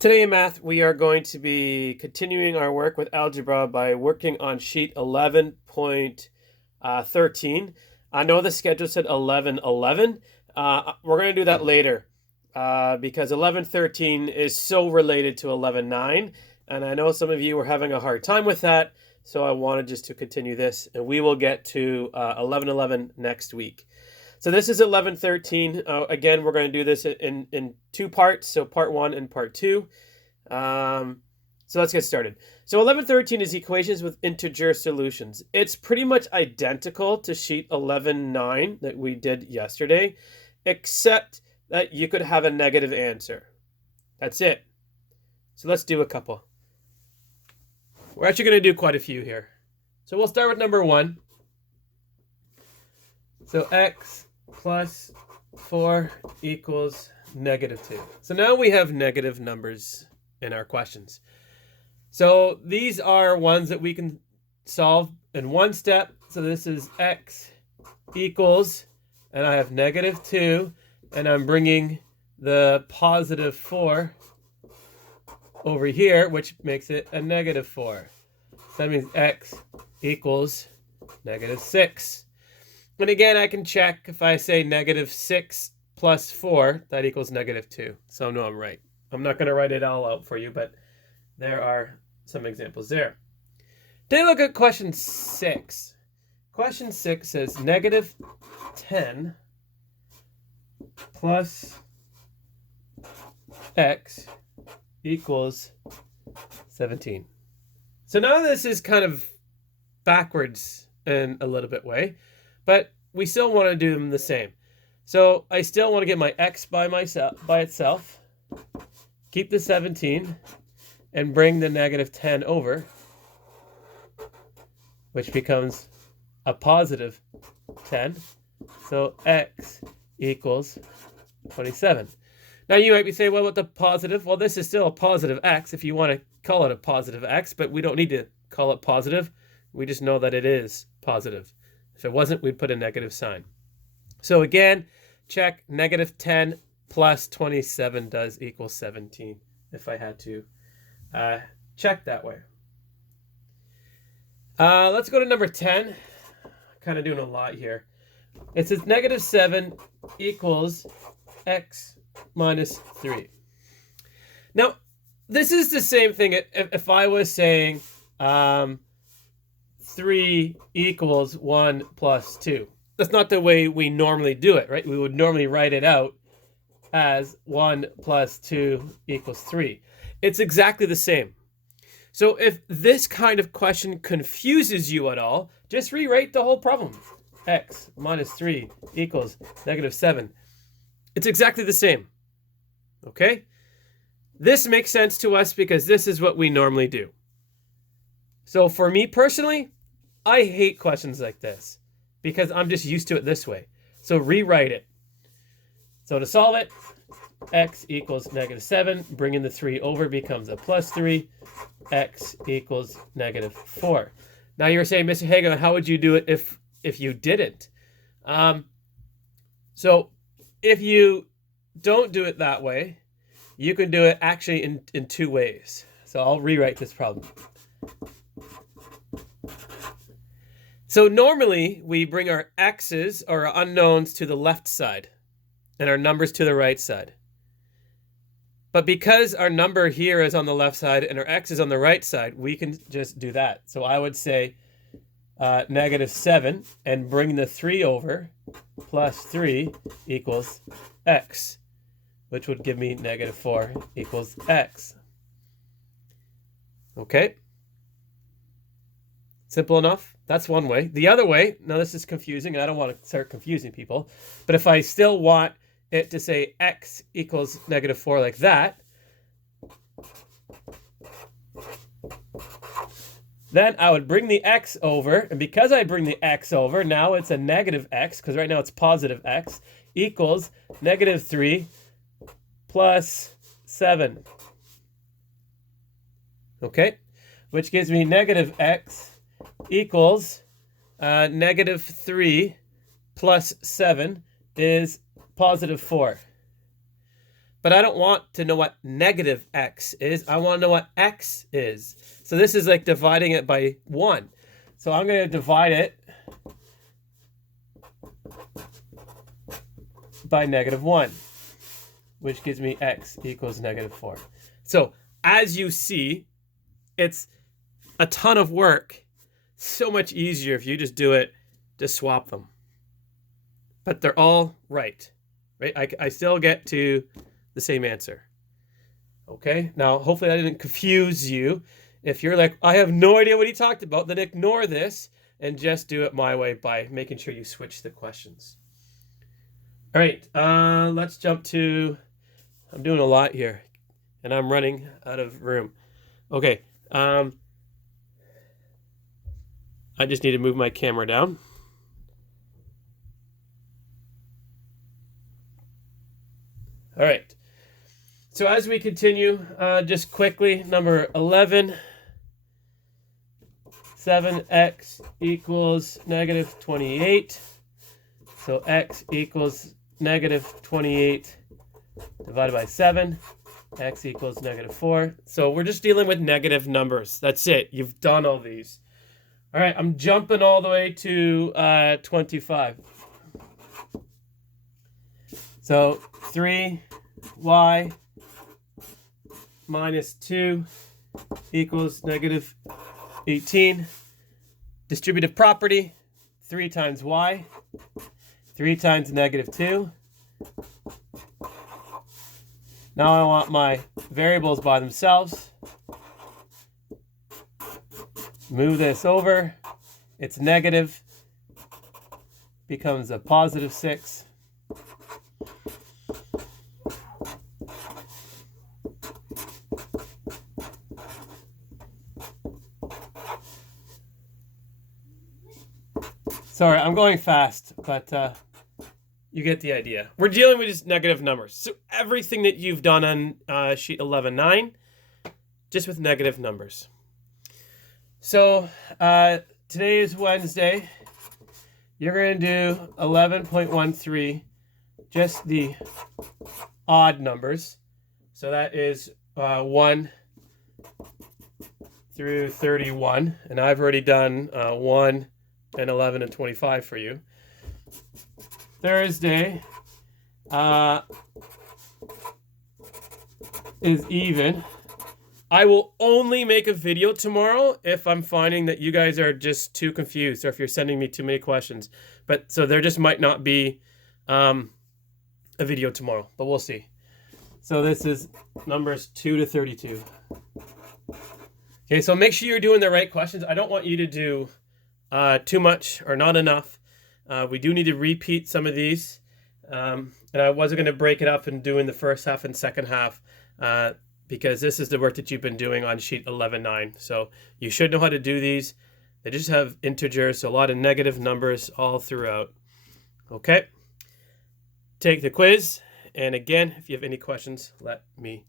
Today in math, we are going to be continuing our work with algebra by working on sheet 11.13. I know the schedule said 11:11. We're going to do that later because 11:13 is so related to 11:9, and I know some of you were having a hard time with that, so I wanted just to continue this, and we will get to 11:11 next week. So this is 11:13. Again, we're going to do this in two parts, so part one and part two. So let's get started. So 11:13 is equations with integer solutions. It's pretty much identical to sheet 11:9 that we did yesterday, except that you could have a negative answer. That's it. So let's do a couple. We're actually going to do quite a few here. So we'll start with number one. So x plus 4 equals -2. So now we have negative numbers in our questions. So these are ones that we can solve in one step. So this is x equals, and I have -2, and I'm bringing the +4 over here, which makes it a -4. So that means x equals -6. And again, I can check if I say -6 plus 4, that equals -2. So no, I'm right. I'm not going to write it all out for you, but there are some examples there. Take a look at question 6. Question 6 says -10 plus x equals 17. So now this is kind of backwards in a little bit way, but we still want to do them the same. So I still want to get my x by itself, keep the 17, and bring the -10 over, which becomes a +10. So x equals 27. Now you might be saying, well, what the positive? Well, this is still a positive x if you want to call it a positive x, but we don't need to call it positive. We just know that it is positive. If it wasn't, we'd put a negative sign. So again, check -10 plus 27 does equal 17 if I had to check that way. Let's go to number 10. Kind of doing a lot here. It says -7 equals x minus 3. Now, this is the same thing if I was saying 3 equals 1 plus 2. That's not the way we normally do it, right? We would normally write it out as 1 plus 2 equals 3. It's exactly the same. So if this kind of question confuses you at all, just rewrite the whole problem. X minus 3 equals -7. It's exactly the same. Okay? This makes sense to us because this is what we normally do. So for me personally, I hate questions like this because I'm just used to it this way. So rewrite it. So to solve it, x equals -7, bringing the 3 over becomes a +3, x equals -4. Now you're saying, Mr. Hagen, how would you do it if you didn't? So if you don't do it that way, you can do it actually in two ways. So I'll rewrite this problem. So normally we bring our x's or our unknowns to the left side and our numbers to the right side. But because our number here is on the left side and our x is on the right side, we can just do that. So I would say -7 and bring the 3 over, +3 equals x, which would give me -4 equals x. Okay? Simple enough? That's one way. The other way, now this is confusing, and I don't want to start confusing people, but if I still want it to say x equals -4 like that, then I would bring the x over, and because I bring the x over, now it's a -x, because right now it's positive x, equals -3 plus 7. Okay? Which gives me -x equals -3 plus 7 is +4. But I don't want to know what negative x is. I want to know what x is. So this is like dividing it by 1. So I'm going to divide it by -1, which gives me x equals -4. So as you see, it's a ton of work. So much easier if you just do it, just swap them. But they're all right? I still get to the same answer. Okay, now hopefully I didn't confuse you. If you're like, I have no idea what he talked about, then ignore this and just do it my way by making sure you switch the questions. All right, let's jump to, I'm doing a lot here and I'm running out of room. Okay, I just need to move my camera down. All right, so as we continue, just quickly, number 11, 7x equals -28. So x equals -28 divided by 7. X equals -4. So we're just dealing with negative numbers. That's it. You've done all these. All right, I'm jumping all the way to 25. So 3y minus 2 equals -18. Distributive property, 3 times y, 3 times -2. Now I want my variables by themselves. Move this over. It's negative. Becomes a +6. Sorry, I'm going fast, but you get the idea. We're dealing with just negative numbers. So everything that you've done on sheet 11.9, just with negative numbers. So today is Wednesday. You're going to do 11.13, just the odd numbers. So that is 1 through 31. And I've already done 1 and 11 and 25 for you. Thursday is even. I will only make a video tomorrow if I'm finding that you guys are just too confused or if you're sending me too many questions. But so there just might not be a video tomorrow, but we'll see. So this is numbers 2 to 32. Okay, so make sure you're doing the right questions. I don't want you to do too much or not enough. We do need to repeat some of these. And I wasn't going to break it up and doing the first half and second half because this is the work that you've been doing on sheet 11.9. So you should know how to do these. They just have integers, so a lot of negative numbers all throughout. Okay. Take the quiz. And again, if you have any questions, let me